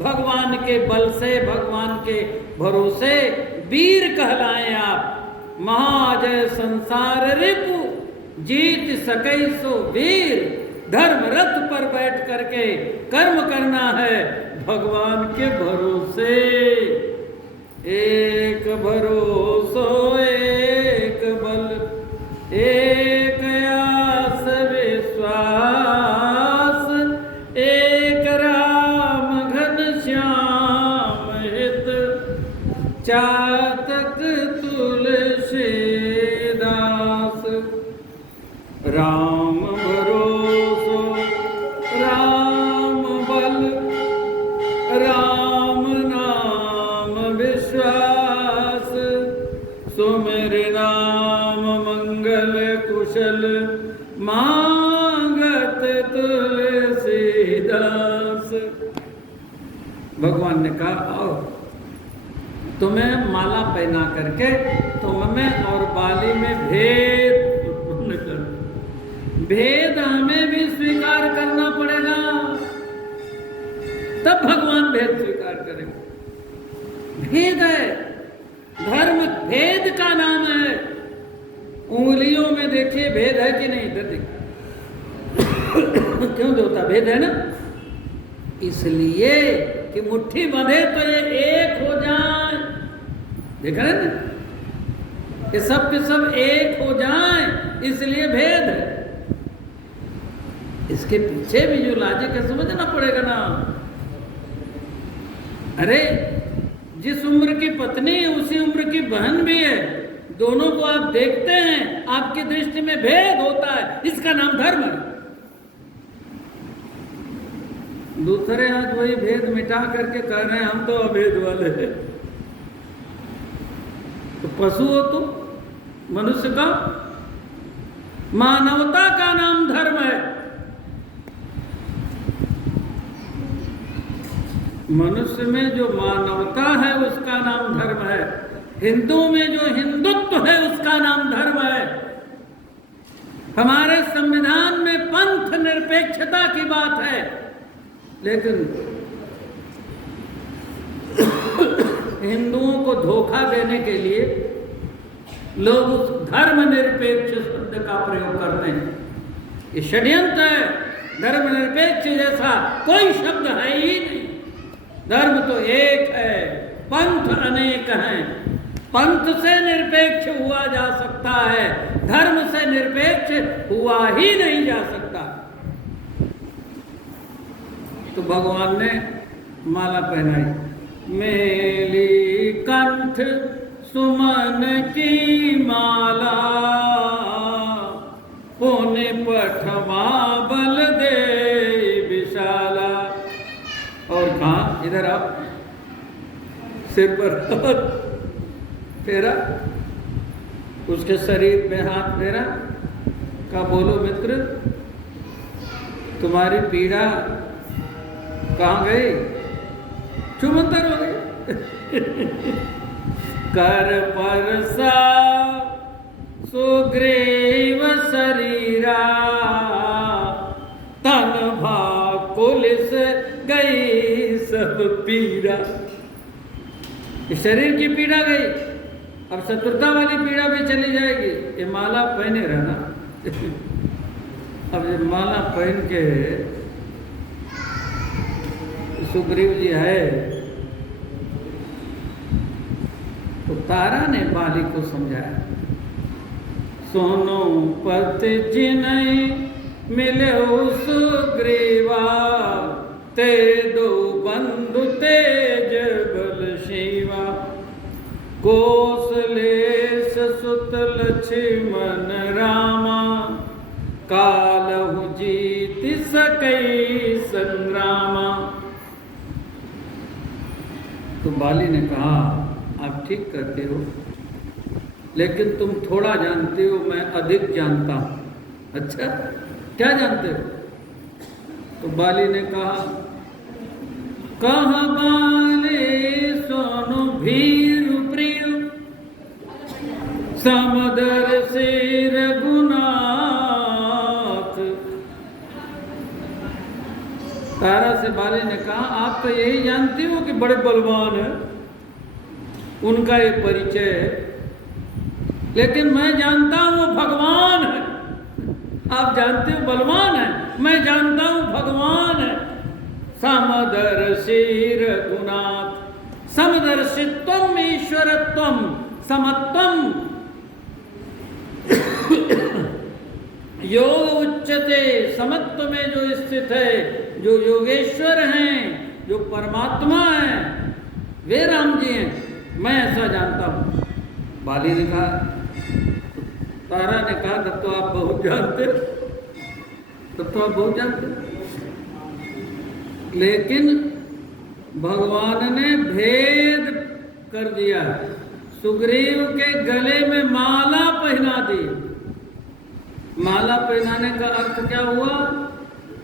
भगवान के बल से, भगवान के भरोसे वीर कहलाएं आप। महाजय संसार रिपु जीत सकै सो वीर। धर्म रथ पर बैठ करके कर्म करना है भगवान के भरोसे। एक भरोसो एक बल, एक आस विश्वास, एक राम घनश्याम हित, चातक तुलसीदास। राम भरोसो राम बल, राम नाम विश्वास, सुमिर नाम मंगल कुशल, मांगत तुलसीदास। भगवान ने कहा आओ तुम्हें माला पहना करके तुम में और बाली में भेद हमें भी स्वीकार करना पड़ेगा, तब भगवान भेद स्वीकार करेंगे। भेद है, धर्म भेद का नाम है। उंगलियों में देखिए भेद है कि नहीं, इधर देखिए क्यों होता भेद है ना, इसलिए कि मुट्ठी बंधे तो ये एक हो जाए। देखा है ना, ये सब के सब एक हो जाए, इसलिए भेद है। इसके पीछे भी जो लॉजिक है समझना पड़ेगा ना। अरे जिस उम्र की पत्नी है उसी उम्र की बहन भी है, दोनों को आप देखते हैं, आपकी दृष्टि में भेद होता है, इसका नाम धर्म है। दूसरे आज वही भेद मिटा करके कह रहे हैं हम तो अभेद वाले हैं। तो पशु हो तुम, मनुष्य का मानवता का नाम धर्म है। मनुष्य में जो मानवता है उसका नाम धर्म है। हिंदू में जो हिंदुत्व है उसका नाम धर्म है। हमारे संविधान में पंथ निरपेक्षता की बात है, लेकिन हिंदुओं को धोखा देने के लिए लोग उस धर्म निरपेक्ष शब्द का प्रयोग करते हैं। ये षड्यंत्र है। धर्म निरपेक्ष जैसा कोई शब्द है ही नहीं। धर्म तो एक है, पंथ अनेक हैं। पंथ से निरपेक्ष हुआ जा सकता है, धर्म से निरपेक्ष हुआ ही नहीं जा सकता। तो भगवान ने माला पहनाई, मेली कंठ सुमन की माला, पुण्य पठवा बल दे विशाला। और कहा इधर आप, सिर पर हाथ फेरा, उसके शरीर में हाथ फेरा, का बोलो मित्र तुम्हारी पीड़ा कहाँ गई? चुमंतर हो गई। कर परसा सुग्रीव शरीरा, तन भाकुलिस गई सब पीड़ा। शरीर की पीड़ा गई, अब शत्रुता वाली पीड़ा भी चली जाएगी। ये माला पहने रहना। अब ये माला पहन के सुग्रीव जी है, तो तारा ने बाली को समझाया, सोनो पति जिनई मिले सुग्रीवा, ते दो बंधु तेज बल शिवा, कौशलेश सुत लक्ष्मण रामा, कालहु जीत सकई संग्रामा। तो बाली ने कहा आप ठीक करते हो, लेकिन तुम थोड़ा जानते हो, मैं अधिक जानता हूं। अच्छा क्या जानते हो? तो बाली ने कहा, कहा बाले सोनु भीरु प्रिय, समदर से रघुनाथ। तारा से बाली ने कहा आप आप तो यही जानती हो कि बड़े बलवान हैं, उनका ये परिचय है, लेकिन मैं जानता हूं वो भगवान है। आप जानते हो बलवान है, मैं जानता हूं भगवान है। समदर्शी रघुनाथ, समदर्शित्वम ईश्वरत्वम समत्वम योग उच्चते। समत्व में जो स्थित है, जो योगेश्वर हैं, जो परमात्मा हैं, वे राम जी हैं, मैं ऐसा जानता हूं। बाली ने कहा, तारा ने कहा, तब तो आप बहुत जानते, तब तो आप बहुत जानते। लेकिन भगवान ने भेद कर दिया, सुग्रीव के गले में माला पहना दी। माला पहनाने का अर्थ क्या हुआ?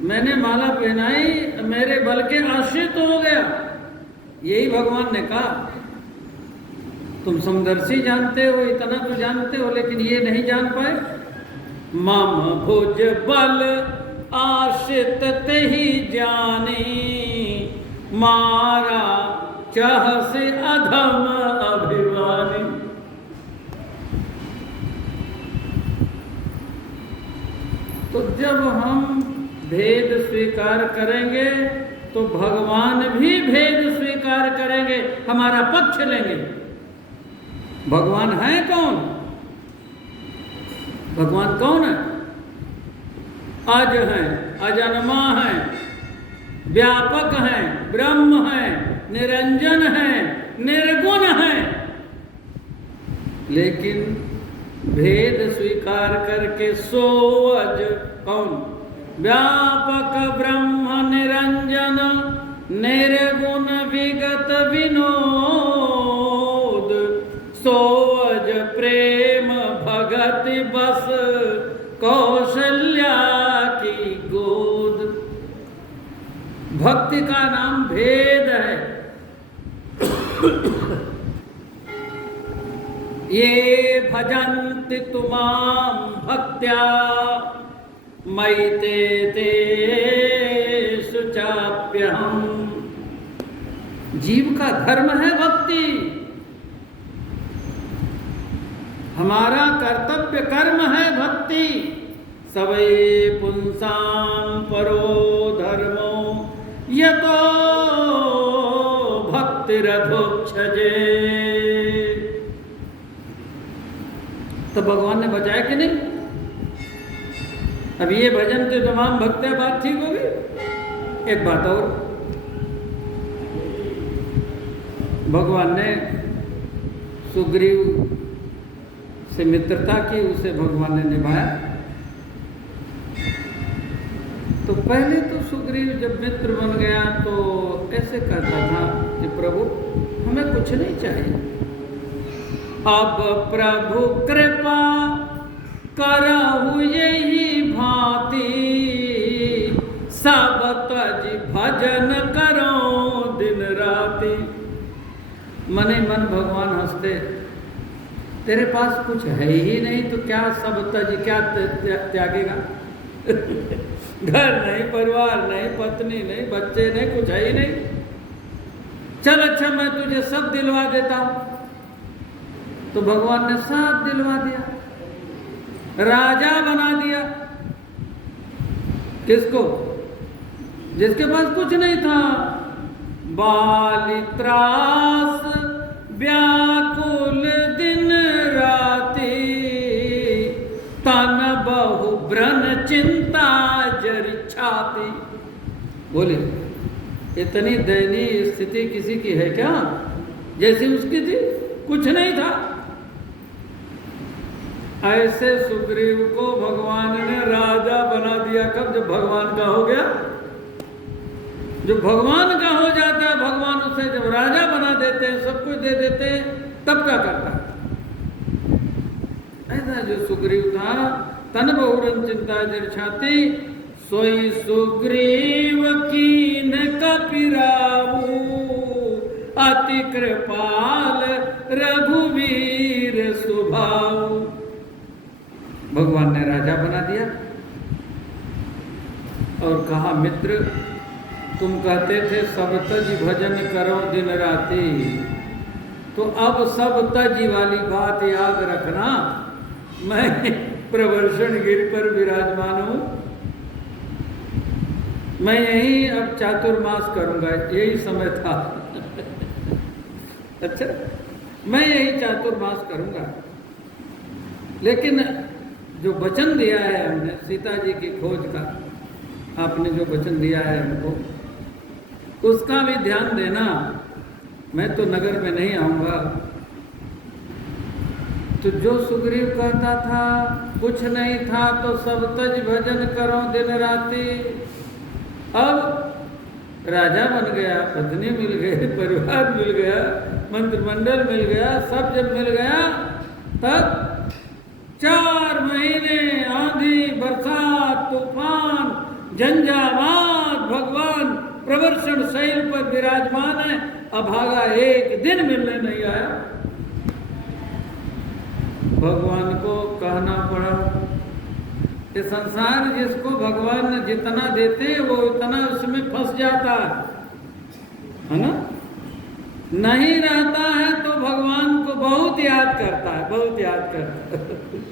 मैंने माला पहनाई, मेरे बल के आश्रित हो गया, यही भगवान ने कहा। तुम समदर्शी जानते हो, इतना तो जानते हो, लेकिन ये नहीं जान पाए। मम भुज बल आश्रित ही जानी, मारा चाह से अधम अभिमानी। तो जब हम भेद स्वीकार करेंगे तो भगवान भी भेद स्वीकार करेंगे, हमारा पक्ष लेंगे। भगवान है कौन? भगवान कौन है? अज है, अजन्मा है, व्यापक है, ब्रह्म है, निरंजन है, निर्गुण है। लेकिन भेद स्वीकार करके सोअज कौन? व्यापक ब्रह्म निरंजन निर्गुण विगत विनोद, सोअज प्रेम भगति बस कौशल्या की गोद। भक्ति का नाम भेद है। ये भजन्ति तुमां भक्त्या मयि ते तेषु चाप्यहम्। जीव का धर्म है भक्ति, हमारा कर्तव्य कर्म है भक्ति। सवै पुंसां परो धर्मो यतो भक्तिरधोक्षजे। तो भगवान ने बचाया कि नहीं? अब ये भजन तो तमाम भक्त है, बात ठीक होगी। एक बात और, भगवान ने सुग्रीव से मित्रता की, उसे भगवान ने निभाया। तो पहले तो सुग्रीव जब मित्र बन गया तो कैसे कहता था कि प्रभु हमें कुछ नहीं चाहिए, अब प्रभु कृपा करहु यही भांति, सब तज भजन करो दिन राति। मने मन भगवान हंसते, तेरे पास कुछ है ही नहीं तो क्या सब तज, क्या त्यागेगा? घर नहीं, परिवार नहीं, पत्नी नहीं, बच्चे नहीं, कुछ है ही नहीं। चल अच्छा मैं तुझे सब दिलवा देता हूं। तो भगवान ने सब दिलवा दिया, राजा बना दिया। किसको? जिसके पास कुछ नहीं था। बाली त्रास व्याकुल दिन राति, तन बहु ब्रन चिंता जरि छाती। बोले इतनी दयनीय स्थिति किसी की है क्या जैसी उसकी थी? कुछ नहीं था। ऐसे सुग्रीव को भगवान ने राजा बना दिया। कब? जब भगवान का हो गया। जो भगवान का हो जाता है, भगवान उसे जब राजा बना देते हैं, सब कुछ दे देते हैं, तब क्या करता है? ऐसा जो सुग्रीव था, तन बहुरन चिंता जर छाती, सोई सुग्रीव कीन कपिराऊ, अति कृपाल रघुवीर सुभाऊ। भगवान ने राजा बना दिया और कहा मित्र तुम कहते थे सब तज भजन करो दिन राति, तो अब सब तज वाली बात याद रखना। मैं प्रवर्षण गिर पर विराजमान हूँ, मैं यही अब चातुर्मास करूँगा, यही समय था। अच्छा, मैं यही चातुर्मास करूँगा। लेकिन जो वचन दिया है हमने सीता जी की खोज का, आपने जो वचन दिया है हमको, उसका भी ध्यान देना। मैं तो नगर में नहीं आऊँगा। तो जो सुग्रीव कहता था कुछ नहीं था तो सब तज भजन करो दिन राति, अब राजा बन गया, पत्नी मिल गई, परिवार मिल गया, मंत्रिमंडल मिल गया, सब जब मिल गया तब 4 महीने आंधी बरसात तूफान झंझावात भगवान प्रवर्षण शैल पर विराजमान है, अभागा एक दिन मिलने नहीं आया। भगवान को कहना पड़ा कि संसार जिसको भगवान जितना देते हैं वो इतना उसमें फंस जाता है ना। नहीं रहता है तो भगवान को बहुत याद करता है, बहुत याद करता है।